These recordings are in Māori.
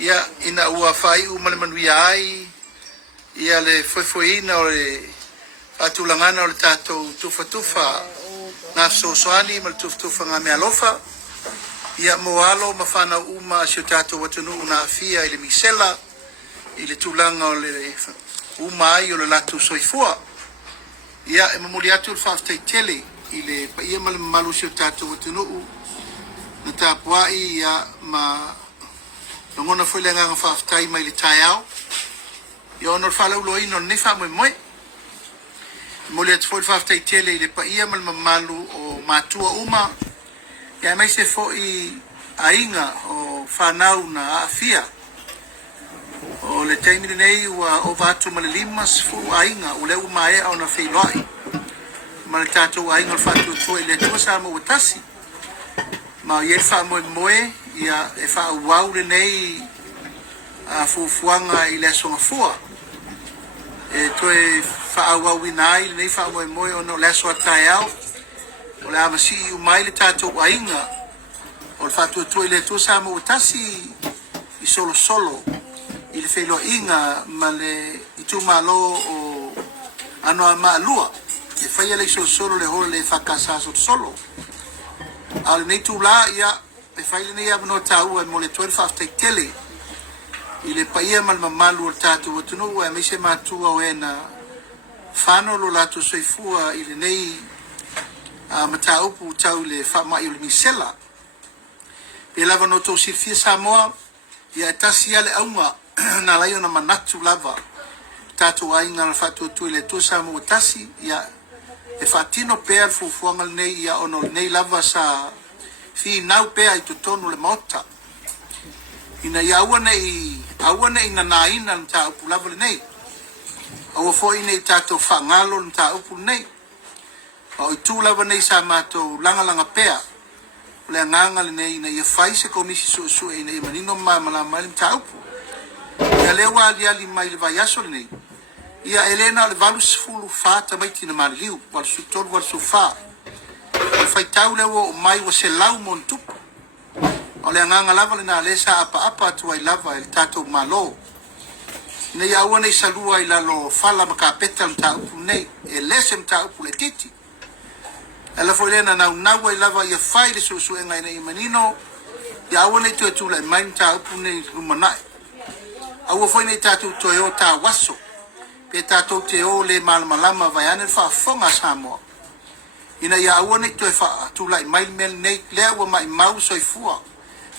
ia ina ua fai uma le manuia ai ia le foifoina o le faatulagana o le tatou tufatufa na fesoasoani ma le tufatufa ga mea alofa ia mo alo ma fanau uma sio tatou atunuu na Aafia i le Misela i le tulaga o le uma ai o le latu soifua ia e mamuli atu le faafetaitele i le paia ma le mamalu sio tatou atunuu na tapuaʻi ia ma logona foi le agaga faafetai mai le taeao ia ona le faalauloaina o lenei faamoemoe mo le atu foi le faafetaitele i le paia ma le mamalu o matua uma ia mai se foʻi aiga o fanau na Aafia o le taimi lenei ua ova atu ma le 5 aiga o le ua maea ona feiloaʻi ma le tatou aiga o le faatuatua i le atua sa maua tasi ma ia le faamoemoe ia e faauau lenei fuafuaga i le asogafua e toe faauauina ai lenei faamoemoe ona o le aso ataeao o le amasii umai le tatou aiga o le faatuatua i le atua sa maua tasi i solosolo i le feiloaʻiga ma le itumālo o anoa maalua e faia le solosolo le hole le faakasasolosolo a lenei tulā ia e fai lenei avanoa tāua mo le toe le faafetaitele i le paia ma le mamalu o le tatou atunuu e maise matua o ena fano lo latou soifua i lenei mataupu tau le faamaʻi o le Misela pe lava no tou silifia Samoa ia e tasi ia le auga na lai ona manatu lava tatou aiga na faatuatua i le atua sa maua tasi ia e faatino pea le fuafuaga lenei ia ona o lenei lava sa finau pea i totonu le maota ina ia aua neʻi nanaina le mataupu lava lenei aua foʻi nei tatou faagalo le mataupu lenei o i tū lava nei sa matou lagalaga pea o le agaga lenei ina ia fai se komisi suʻesuʻe ina ia manino mamalama mai le mataupu ia lea ua aliali mai le vaiaso lenei ia e lē na o le 8 tamaiti na maliliu 8 o le faitau lea ua o mai ua selau mo na tupu o le agaga lava lenā lē sa apaapa atu ai lava i le tatou mālō ina ia aua nei salua i lalo fala ma kapeta le mataupu lenei e lese mataupu le titi ala foi lena naunau ai lava ia fai le suʻesuʻega ina ia manino ia aua nei tuetulaʻi mai le mataupu nei lumanaʻi aua foi nei tatou toe o tawaso pe tatou te o le malamalama vai ane le faafofoga a Samoa ina ia aua nei toe faatulaʻi mai le mea lenei lea ua maʻimau soifua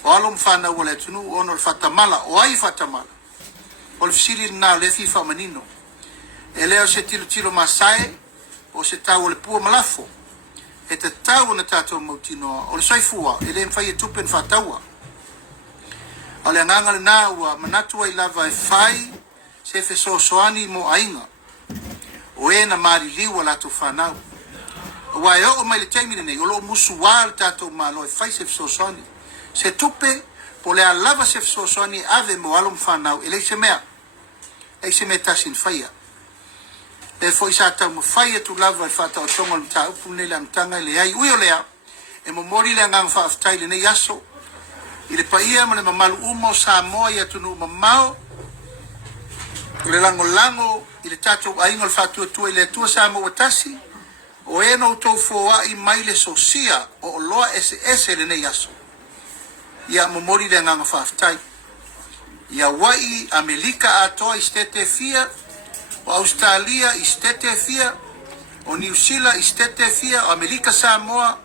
o alo ma fanau o le atunuu ona o le faatamala o ai faatamala o le fesili lenā o le fifaamanino e lea o se tilotilo masae o se tau o le pua malafo e tatau ona tatou mautinoa o le soifua e lē mafai e tupe na faataua o le agaga lenā ua manatu ai lava e fai se fesoasoani mo aiga o ē na maliliu a latou fanau ua e oo mai le taimi lenei o loo musuā le tatou mālo e fai se fesoasoani se tupe po le alava se fesoasoani ave mo alo ma fanau e leise mea tasi na faia e foi sa tau mafai atu lava le faataotoga o le mataupu lenei le amataga i leai ui o lea e momoli le agaga faafetai lenei aso i le paia ma le mamalu uma o Samoa ia tunuu mamao o le lagolago i le tatou aiga o le faatuatua i le atua sa maua tasi o ē noutou foaʻi mai le sosia o o loa eseese lenei aso ia momoli le agaga faafetai ia uaʻi amelika atoa i stetetefia o Australia i stetetefia o New Zealand i stetetefia o Amelika Samoa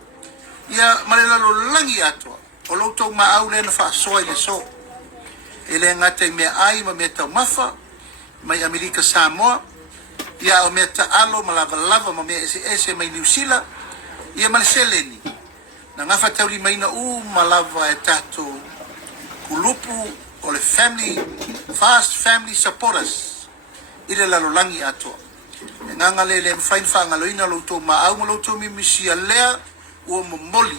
ia ma le lalolagi atoa o loutou maau lena faasoa i le so e le gata i mea ai ma mea taumafa mai Amelika Samoa ia o mea taalo ma lavalava ma mea eseese mai New Zealand ia ma le seleni na gafa taulimaina uma lava e tatou kulupu o le fast family supporters i le lalolagi atoa e gaga le mafai na faagaloina loutou maau ma loutou mimisia lea ua momoli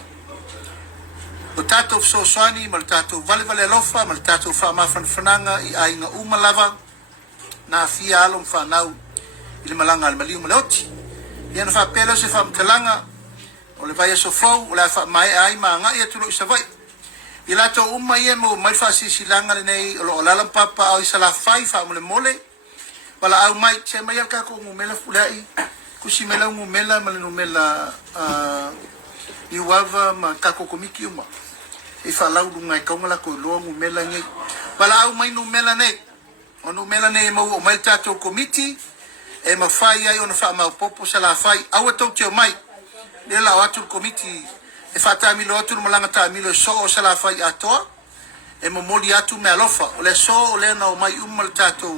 o tatou fesoasoani ma le tatou valevale alofa ma le tatou faamafanafanaga i aiga uma lava na Aafia alo ma fanau i le malaga a le maliu ma le oti ia na faapea leo se faamatalaga o le vai asofou o le a faamaea ai magaʻi atu loo i savai I lato uma ia mo mai whasisilanga le nei o lalam papa au i sala fai wha mole mole. Wala au mai se mai alka ko ngumela fulai. Kusi mela ngumela male ngumela i wava ma kako komiki uma. E wha lau lungai kaungala ko loa ngumela ngai. Wala au mai ngumela nei. O ngumela nei mau o mai tato komiti. E ma Faia i ona wha mau popo sala fai. Au atau teo mai. Le la watu komiti. E fata milo atu malanga ta milo so o sala fai atoa e mo moli atu me alofa o le so o le na o mai umal tato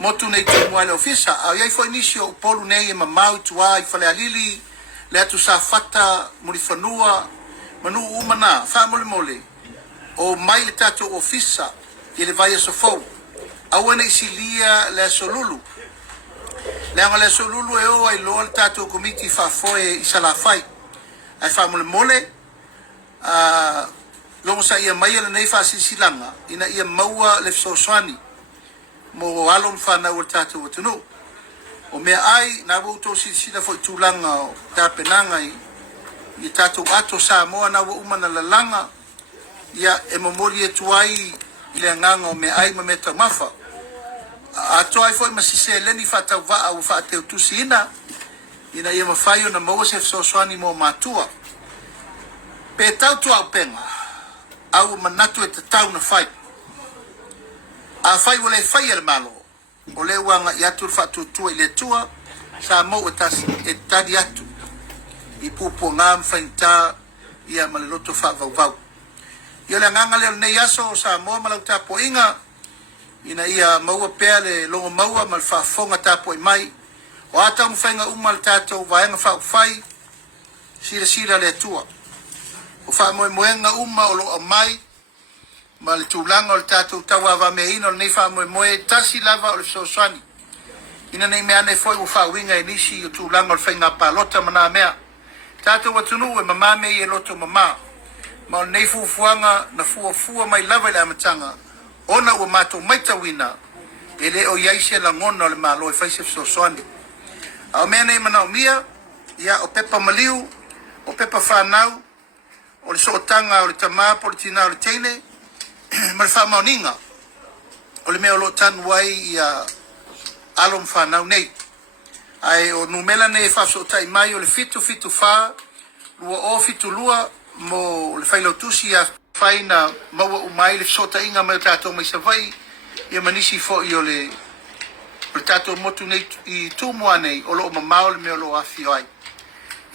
motu nei tu mo ale ofisa a ia foi inisio polu nei e mamau tua i fale alili le atu sa fata moli fanua manu umana fa mole mole o mai le tato ofisa i le vai so fo a wena isilia le solulu le ngale solulu e o ai lo tato komiti fa foi i sala fai ai fa mole mole longo sa ia mai le nei fa silanga ina ia maua le Fesoasoani mo alom fa na o tatu tunu o me ai na wo to sila fo tulanga o tapenanga i tatu ato sa mo na wo umana la langa ia e momoli e tuai ile nganga o me ai ma meta mafa ato ai fo masise leni fa ta va au fa te tusina ina ia mafaio na mo se Fesoasoani mo matua pe tau tu au penga au manatu e te tau na fai a fai wale fai el malo o le wanga i atu fa tu tu ile tua sa mo e tadi atu i pupo ngam fainta ia maleloto fa vau vau ia le nganga le nei aso sa mo malau tapo inga ina ia maua pea le longo maua mal fa fonga tapo i mai o ata mfainga umal tato vaenga fa fai sira le tua o fa moenga uma o lo mai ma le tulanga o le tatou taua va me ino nei fa moe tasi lava o le Fesoasoani ina nei mea nei foi o fa winga inisi o tulanga o le whainga Palota mana mea tatou atunu e mama me e loto mama ma o nei fufuanga na fuafua mai lava le amatanga ona ua matou maita wina e le o iaise la ngona o le malo e whaise Fesoasoani au mea nei mana o mia ia o pepa maliu o pepa whanau o le sootanga o le tamā politina o le teine ma le whamaoninga o le mea o lo tanu wai ia alom whanau nei ai o numela nei whafsootai mai o le fitu wha lua o fitu lua mo le whailautusi a whaina maua umai le sota inga mai o tātou mai savai ia manisi fo i o le tātou motu nei i tūmua nei o lo mamao le mea o lo Aafia ai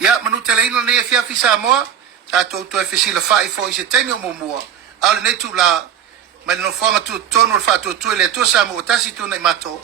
ia manu te leino nei e fiafi Samoa tātou to e fesila whai fo i se teime o momua au le nei tu la mai no whanga tu tonu le whātou tu le tu Samoa tasi tu nei mato